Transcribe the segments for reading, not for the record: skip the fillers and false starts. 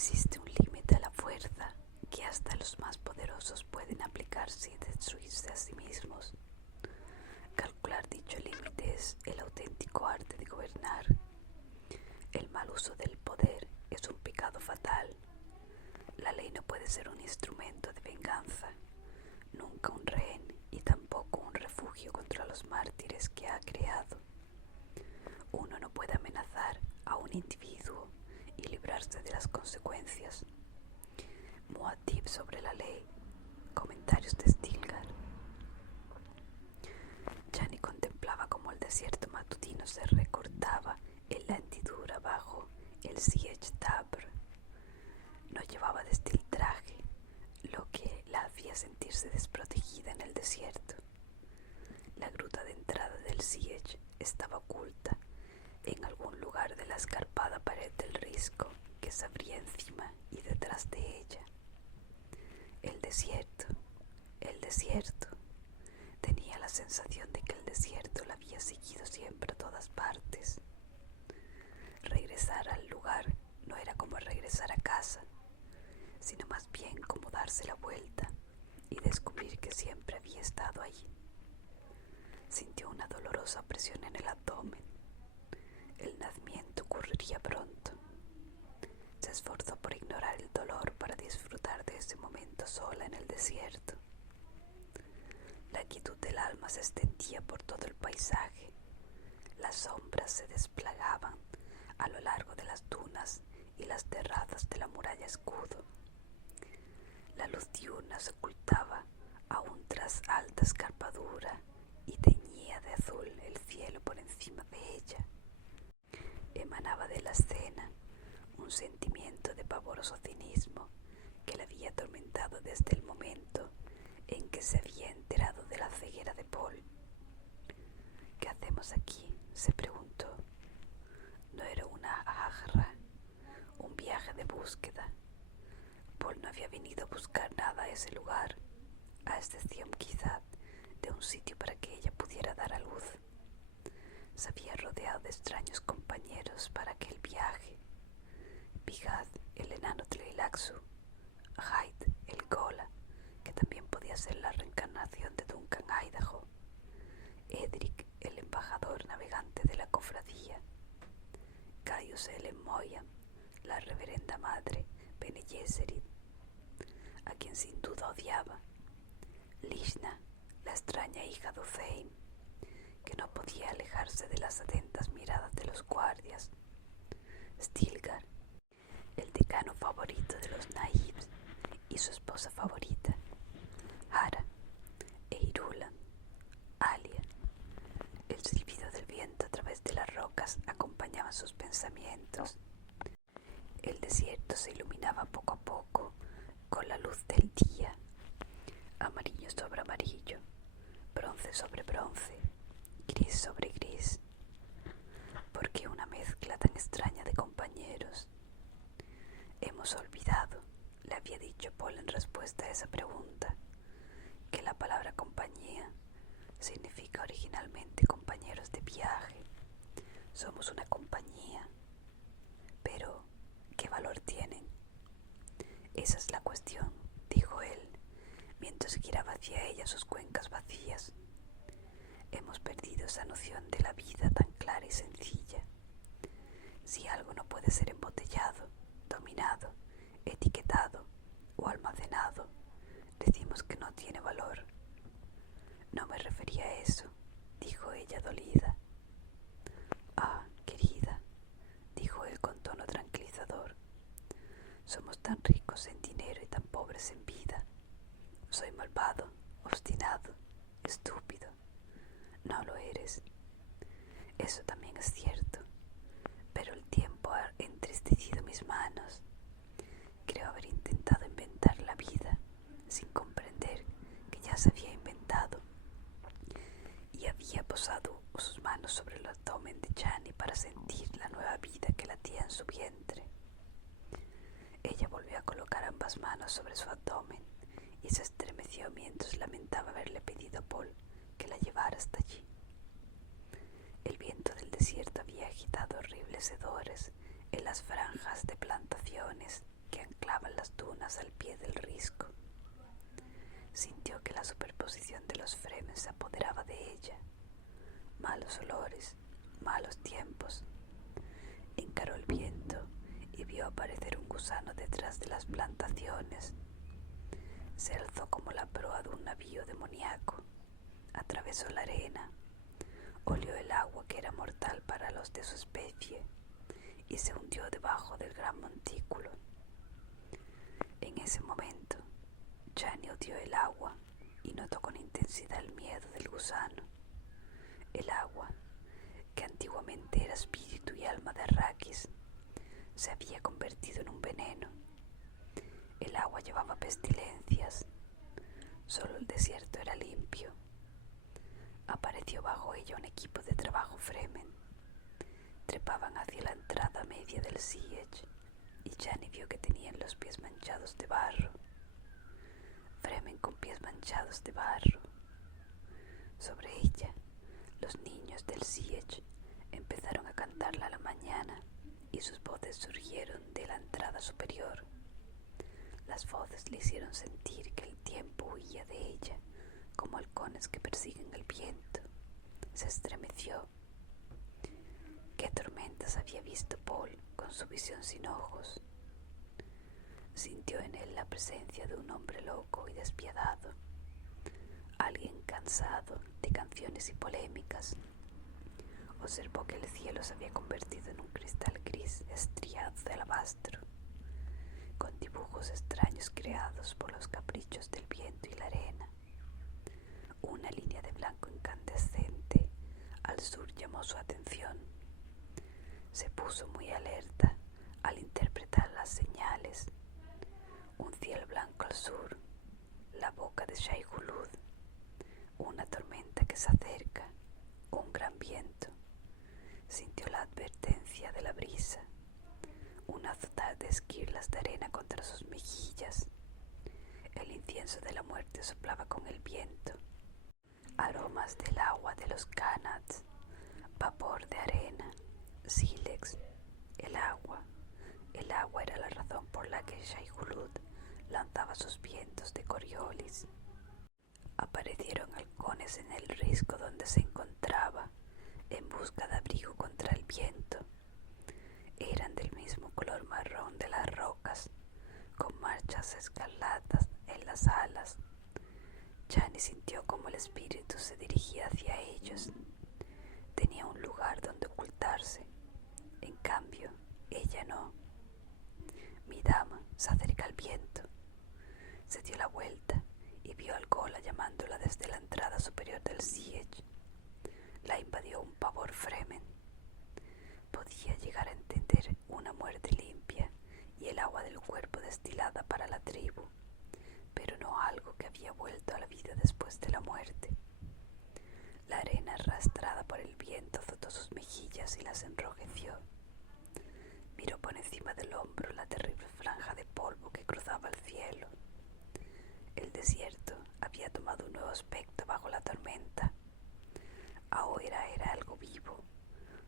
existe un límite a la fuerza que hasta los más poderosos pueden aplicar sin destruirse a sí mismos. Calcular dicho límite es el auténtico arte de gobernar. El mal uso del poder es un pecado fatal. La ley no puede ser un instrumento de venganza, nunca un rehén y tampoco un refugio contra los mártires que ha creado. Uno no puede amenazar a un individuo y librarse de las consecuencias. Muad'Dib sobre la ley. Comentarios de Stilgar. Chani contemplaba cómo el desierto matutino se recortaba en la hendidura bajo el Siege Tabr. No llevaba desde el traje, lo que la hacía sentirse desprotegida en el desierto. La gruta de entrada del Siege estaba oculta en algún lugar de la escarpada pared del risco que se abría encima y detrás de ella. El desierto. Tenía la sensación de que el desierto la había seguido siempre a todas partes. Regresar al lugar no era como regresar a casa, sino más bien como darse la vuelta y descubrir que siempre había estado allí. Sintió una dolorosa presión en el abdomen. El nacimiento ocurriría pronto. Se esforzó por ignorar el dolor para disfrutar de ese momento sola en el desierto. La quietud del alma se extendía por todo el paisaje. Las sombras se desplegaban a lo largo de las dunas y las terrazas de la muralla escudo. La luz diurna se ocultaba aún tras alta escarpadura y teñía de azul el cielo por encima de ella. Emanaba de la escena un sentimiento de pavoroso cinismo que la había atormentado desde el momento en que se había enterado de la ceguera de Paul. ¿Qué hacemos aquí?, se preguntó. No era una hajra, un viaje de búsqueda. Paul no había venido a buscar nada a ese lugar, a excepción quizá de un sitio para que ella pudiera dar a luz. Se había rodeado de extraños compañeros para aquel viaje. Bigad, el enano Tleilaxu, Hyde, el Gola, que también podía ser la reencarnación de Duncan Idaho, Edric, el embajador navegante de la cofradía, Caius Ellen Moyan, la reverenda madre Bene Gesserit, a quien sin duda odiaba, Lishna, la extraña hija de Uthein, que no podía alejarse de las atentas miradas de los guardias, Stilgar, el decano favorito de los Naibs y su esposa favorita, Hara, Eirulan, Alia. El silbido del viento a través de las rocas acompañaba sus pensamientos. El desierto se iluminaba poco a poco con la luz del día, amarillo sobre amarillo, bronce sobre bronce, gris sobre gris. ¿Por qué una mezcla tan extraña de compañeros? Hemos olvidado, le había dicho Paul en respuesta a esa pregunta, que la palabra compañía significa originalmente compañeros de viaje. Somos una compañía, pero ¿qué valor tienen? Esa es la cuestión, dijo él, mientras giraba hacia ella sus cuencas vacías. Hemos perdido esa noción de la vida tan clara y sencilla. Si algo no puede ser embotellado, dominado, etiquetado o almacenado, decimos que no tiene valor. No me refería a eso, dijo ella dolida. Ah, querida, dijo él con tono tranquilizador. Somos tan ricos en dinero y tan pobres en vida. Soy malvado, obstinado, estúpido. No lo eres. Eso también es cierto, pero el tiempo ha entristecido mis manos. Creo haber intentado inventar la vida sin comprender que ya se había inventado, y había posado sus manos sobre el abdomen de Chani para sentir la nueva vida que latía en su vientre. Ella volvió a colocar ambas manos sobre su abdomen y se estremeció mientras lamentaba haberle pedido a Paul que la llevara hasta allí. El viento del desierto había agitado horribles hedores en las franjas de plantaciones que que anclaban las dunas al pie del risco. Sintió que la superposición de los Fremen se apoderaba de ella. Malos olores, malos tiempos. Encaró el viento y vio aparecer un gusano detrás de las plantaciones. Se alzó como la proa de un navío demoníaco. Atravesó la arena, olió el agua que era mortal para los de su especie y se hundió debajo del gran montículo. En ese momento, Chani odió el agua y notó con intensidad el miedo del gusano. El agua, que antiguamente era espíritu y alma de Arrakis, se había convertido en un veneno. El agua llevaba pestilencias. Solo el desierto era limpio. Apareció bajo ella un equipo de trabajo Fremen. Trepaban hacia la entrada media del Siege y Chani vio que tenían los pies manchados de barro. Fremen con pies manchados de barro. Sobre ella, los niños del Siege empezaron a cantarla a la mañana y sus voces surgieron de la entrada superior. Las voces le hicieron sentir que el tiempo huía de ella, como halcones que persiguen el viento. Se estremeció. ¿Qué tormentas había visto Paul con su visión sin ojos? Sintió en él la presencia de un hombre loco y despiadado, alguien cansado de canciones y polémicas. Observó que el cielo se había convertido en un cristal gris estriado de alabastro, con dibujos extraños creados por los caprichos del viento y la arena. Una línea de blanco incandescente al sur llamó su atención. Se puso muy alerta al interpretar las señales. Un cielo blanco al sur, la boca de Shai Hulud, una tormenta que se acerca, un gran viento. Sintió la advertencia de la brisa, un azotar de esquirlas de arena contra sus mejillas. El incienso de la muerte soplaba con el viento. Aromas del agua de los Kanats, vapor de arena, sílex, el agua. El agua era la razón por la que Shai Hulud lanzaba sus vientos de Coriolis. Aparecieron halcones en el risco donde se encontraba, en busca de abrigo contra el viento. Eran del mismo color marrón de las rocas, con marchas escarlatas en las alas. Chani sintió como el espíritu se dirigía hacia ellos. Tenía un lugar donde ocultarse. En cambio, ella no. Mi dama se acerca al viento. Se dio la vuelta y vio al Gola llamándola desde la entrada superior del Siege. La invadió un pavor Fremen. Podía llegar a entender una muerte limpia y el agua del cuerpo destilada para la tribu, pero no algo que había vuelto a la vida después de la muerte. La arena arrastrada por el viento azotó sus mejillas y las enrojeció. Miró por encima del hombro la terrible franja de polvo que cruzaba el cielo. El desierto había tomado un nuevo aspecto bajo la tormenta. Ahora era algo vivo,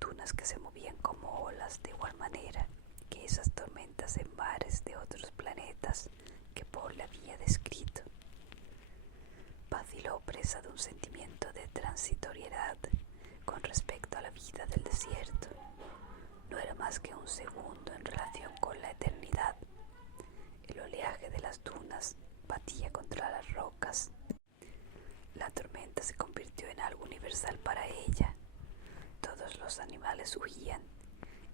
dunas que se movían como olas de igual manera que esas tormentas en mares de otros planetas que Paul le había descrito. Vaciló presa de un sentimiento de transitoriedad con respecto a la vida del desierto. No era más que un segundo en relación con la eternidad. El oleaje de las dunas batía contra las rocas. La tormenta se convirtió en algo universal para ella. Todos los animales huían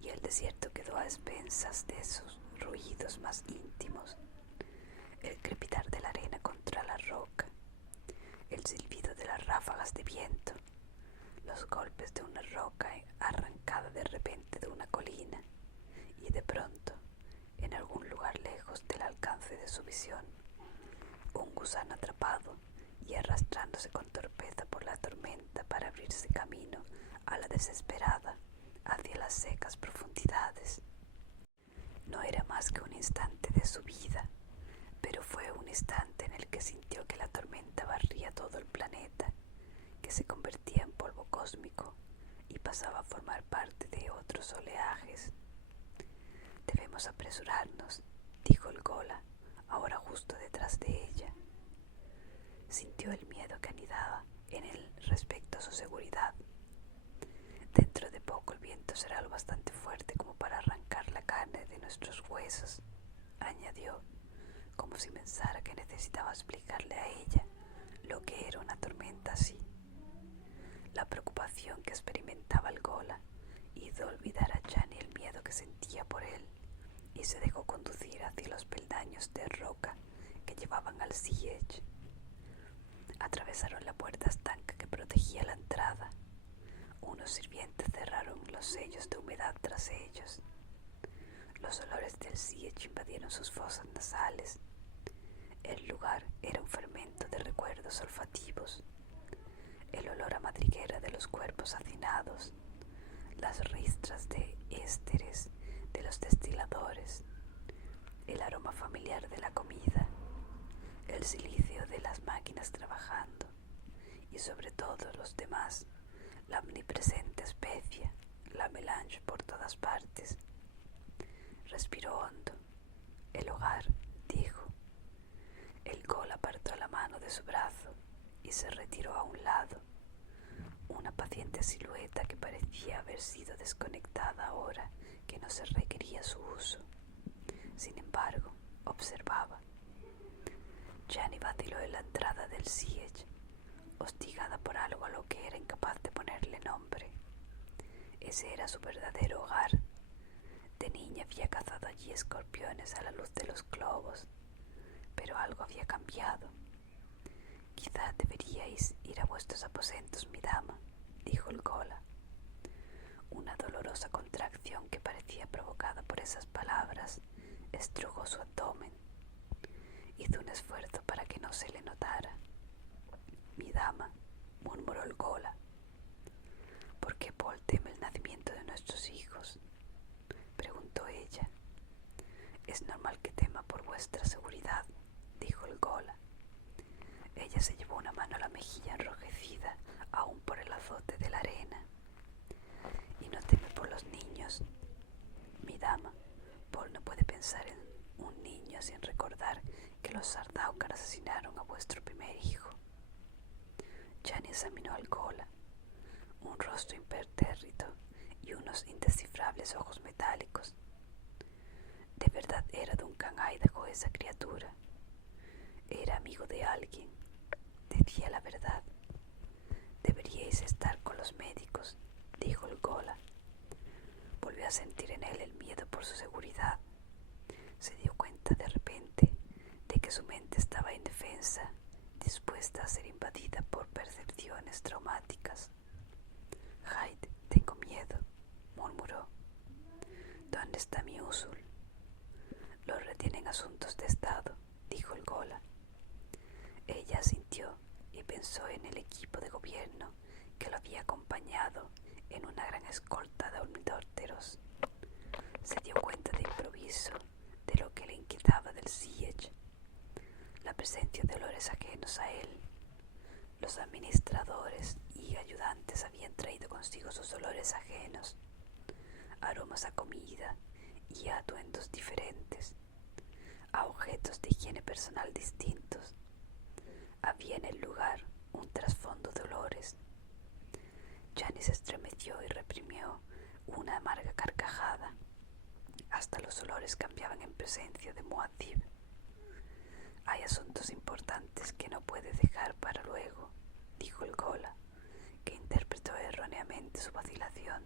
y el desierto quedó a expensas de sus ruidos más íntimos. El crepitar de la arena contra la roca, el silbido de las ráfagas de viento, los golpes de una roca arrancada de repente de una colina y de pronto, en algún lugar lejos del alcance de su visión, un gusano atrapado y arrastrándose con torpeza por la tormenta para abrirse camino a la desesperada hacia las secas profundidades. No era más que un instante de su vida, pero fue un instante en el que sintió que la tormenta barría todo el planeta, que se convertía en polvo cósmico y pasaba a formar parte de otros oleajes. Debemos apresurarnos, dijo el Gola, ahora justo detrás de ella. Sintió el miedo que anidaba en él respecto a su seguridad. Dentro de poco el viento será lo bastante fuerte como para arrancar la carne de nuestros huesos, añadió, como si pensara que necesitaba explicarle a ella lo que era una tormenta así. La preocupación que experimentaba el Gola hizo olvidar a Chani el miedo que sentía por él y se dejó conducir hacia los peldaños de roca que llevaban al Siege. Atravesaron la puerta estanca que protegía la entrada. Unos sirvientes cerraron los sellos de humedad tras ellos. Los olores del Siege invadieron sus fosas nasales. El lugar era un fermento de recuerdos olfativos. El olor a madriguera de los cuerpos hacinados, las ristras de ésteres de los destiladores, el aroma familiar de la comida, el silicio de las máquinas trabajando y sobre todo los demás, la omnipresente especia, la melange por todas partes. Respiró hondo. El hogar, dijo. El Gola apartó la mano de su brazo y se retiró a un lado. Una paciente silueta que parecía haber sido desconectada ahora que no se requería su uso. Sin embargo, observaba. Chani vaciló en la entrada del Siege, hostigada por algo a lo que era incapaz de ponerle nombre. Ese era su verdadero hogar. De niña había cazado allí escorpiones a la luz de los globos, pero algo había cambiado. Quizá deberíais ir a vuestros aposentos, mi dama, dijo el Gola. Una dolorosa contracción que parecía provocada por esas palabras estrujó su abdomen. Hizo un esfuerzo para que no se le notara. Mi dama, murmuró el Gola. ¿Por qué Paul teme el nacimiento de nuestros hijos?, preguntó ella. Es normal que tema por vuestra seguridad, dijo el Gola. Ella se llevó una mano a la mejilla enrojecida aún por el azote de la arena. Y no teme por los niños. Mi dama, Paul no puede pensar en un niño sin recordar que los Sardaukar asesinaron a vuestro primer hijo. Chani examinó al Gola. Un rostro impertérrito y unos indescifrables ojos metálicos. De verdad era Duncan Idaho esa criatura. Era amigo de alguien. Decía la verdad. Deberíais estar con los médicos, dijo el Gola. Volvió a sentir en él el miedo por su seguridad. Se dio cuenta de repente de que su mente estaba indefensa, dispuesta a ser invadida por percepciones traumáticas. Hyde, tengo miedo, murmuró. ¿Dónde está mi Usul? Lo retienen asuntos de Estado, dijo el Gola. Ella asintió y pensó en el equipo de gobierno que lo había acompañado en una gran escolta de ornitópteros. Se dio cuenta de improviso de lo que le inquietaba del Siege, la presencia de olores ajenos a él. Los administradores y ayudantes habían traído consigo sus olores ajenos, aromas a comida y a atuendos diferentes, a objetos de higiene personal distintos. Había en el lugar un trasfondo de olores. Chani se estremeció y reprimió una amarga carcajada. Hasta los olores cambiaban en presencia de Muad'Dib. Hay asuntos importantes que no puede dejar para luego, dijo el Gola, que interpretó erróneamente su vacilación.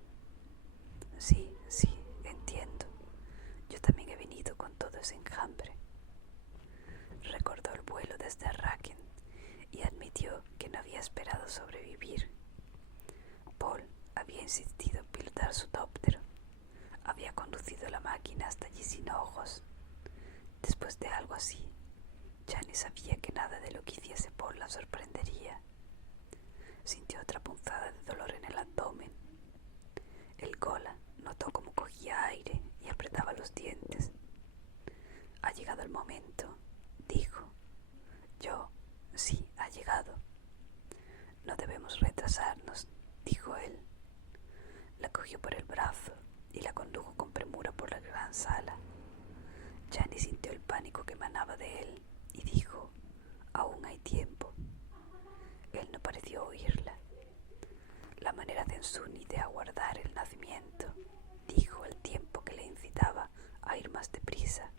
Sí, entiendo. Yo también he venido con todo ese enjambre. Recordó el vuelo desde Raken y admitió que no había esperado sobrevivir. Paul había insistido en pilotar su tóptero. Había conducido la máquina hasta allí sin ojos. Después de algo así, Chani sabía que nada de lo que hiciese Paul la sorprendería. Sintió otra punzada de dolor en el abdomen. El Gola notó cómo cogía aire y apretaba los dientes. Ha llegado el momento, dijo. Sí, ha llegado. No debemos retrasarnos, dijo él. La cogió por el brazo y la condujo con premura por la gran sala. Chani sintió el pánico que emanaba de él y dijo: «Aún hay tiempo». Él no pareció oírla. La manera de Ensuni de aguardar el nacimiento, dijo el tiempo que le incitaba a ir más deprisa,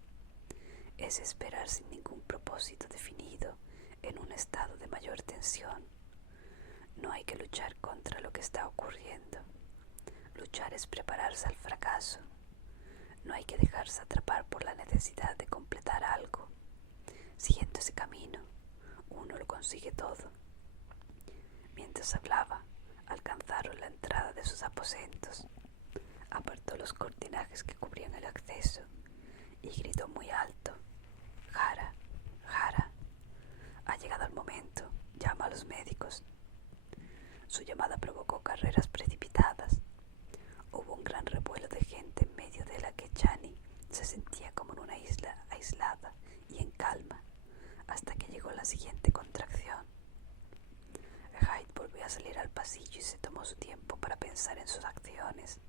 es esperar sin ningún propósito definido en un estado de mayor tensión. No hay que luchar contra lo que está ocurriendo. Luchar es prepararse al fracaso. No hay que dejarse atrapar por la necesidad de completar algo. Siguiendo ese camino, uno lo consigue todo. Mientras hablaba, alcanzaron la entrada de sus aposentos. Apartó los cortinajes que cubrían el acceso y gritó muy alto: «Jara, Jara, ha llegado el momento, llama a los médicos». Su llamada provocó carreras precipitadas. Hubo un gran revuelo de gente en medio de la que Chani se sentía como en una isla aislada y en calma, hasta que llegó la siguiente contracción. Hyde volvió a salir al pasillo y se tomó su tiempo para pensar en sus acciones.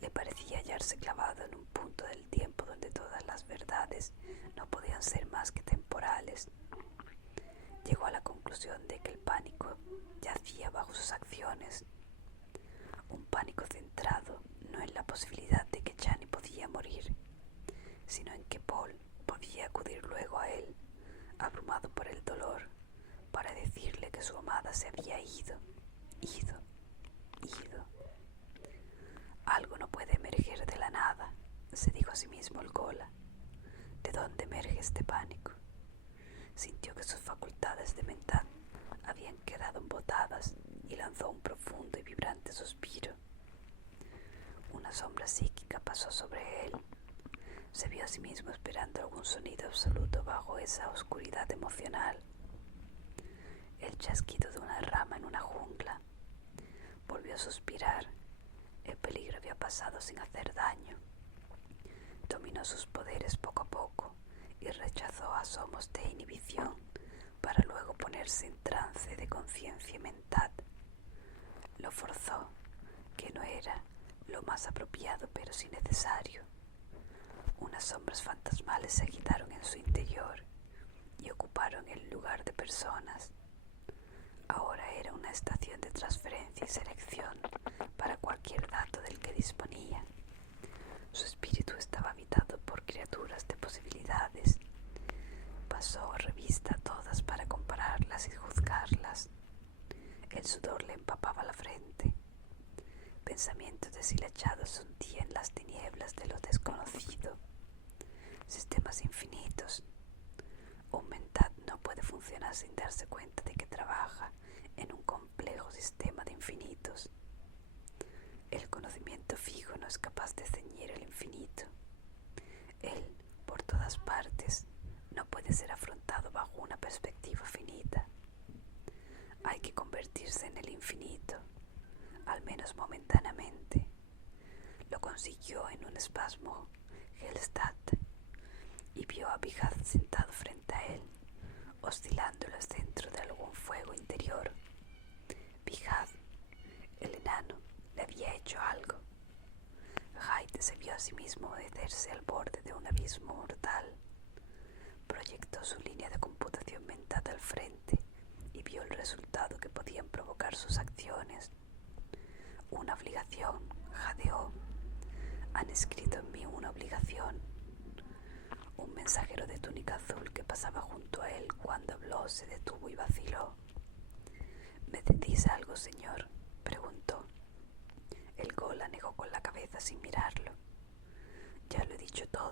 Le parecía hallarse clavado en un punto del tiempo donde todas las verdades no podían ser más que temporales. Llegó a la conclusión de que el pánico yacía bajo sus acciones. Un pánico centrado no en la posibilidad de que Chani podía morir, sino en que Paul podía acudir luego a él, abrumado por el dolor, para decirle que su amada se había ido. Algo no puede emerger de la nada, se dijo a sí mismo el Gola. ¿De dónde emerge este pánico? Sintió que sus facultades de mental habían quedado embotadas y lanzó un profundo y vibrante suspiro. Una sombra psíquica pasó sobre él. Se vio a sí mismo esperando algún sonido absoluto bajo esa oscuridad emocional. El chasquido de una rama en una jungla. Volvió a suspirar. El peligro había pasado sin hacer daño. Dominó sus poderes poco a poco y rechazó asomos de inhibición para luego ponerse en trance de conciencia mental. Lo forzó, que no era lo más apropiado pero sí necesario. Unas sombras fantasmales se agitaron en su interior y ocuparon el lugar de personas. Ahora era una estación de transferencia y selección para cualquier dato del que disponía. Su espíritu estaba habitado por criaturas de posibilidades. Pasó revista a todas para compararlas y juzgarlas. El sudor le empapaba la frente. Pensamientos deshilachados se hundían en las tinieblas de lo desconocido. Sistemas infinitos. Un mentat no puede funcionar sin darse cuenta de que trabaja en un complejo sistema de infinitos. El conocimiento fijo no es capaz de ceñir el infinito. Él, por todas partes, no puede ser afrontado bajo una perspectiva finita. Hay que convertirse en el infinito, al menos momentáneamente. Lo consiguió en un espasmo Hellstatt y vio a Bihad sentado frente a él, oscilando en el centro de algún fuego interior. Bihad, el enano, le había hecho algo. Hyde se vio a sí mismo meterse al borde de un abismo mortal. Proyectó su línea de computación mental al frente y vio el resultado que podían provocar sus acciones. Una obligación, jadeó. Han escrito en mí una obligación. Un mensajero de túnica azul que pasaba junto a él cuando habló se detuvo y vaciló. ¿Me decís algo, señor?, preguntó. El Gola negó con la cabeza sin mirarlo. Ya lo he dicho todo.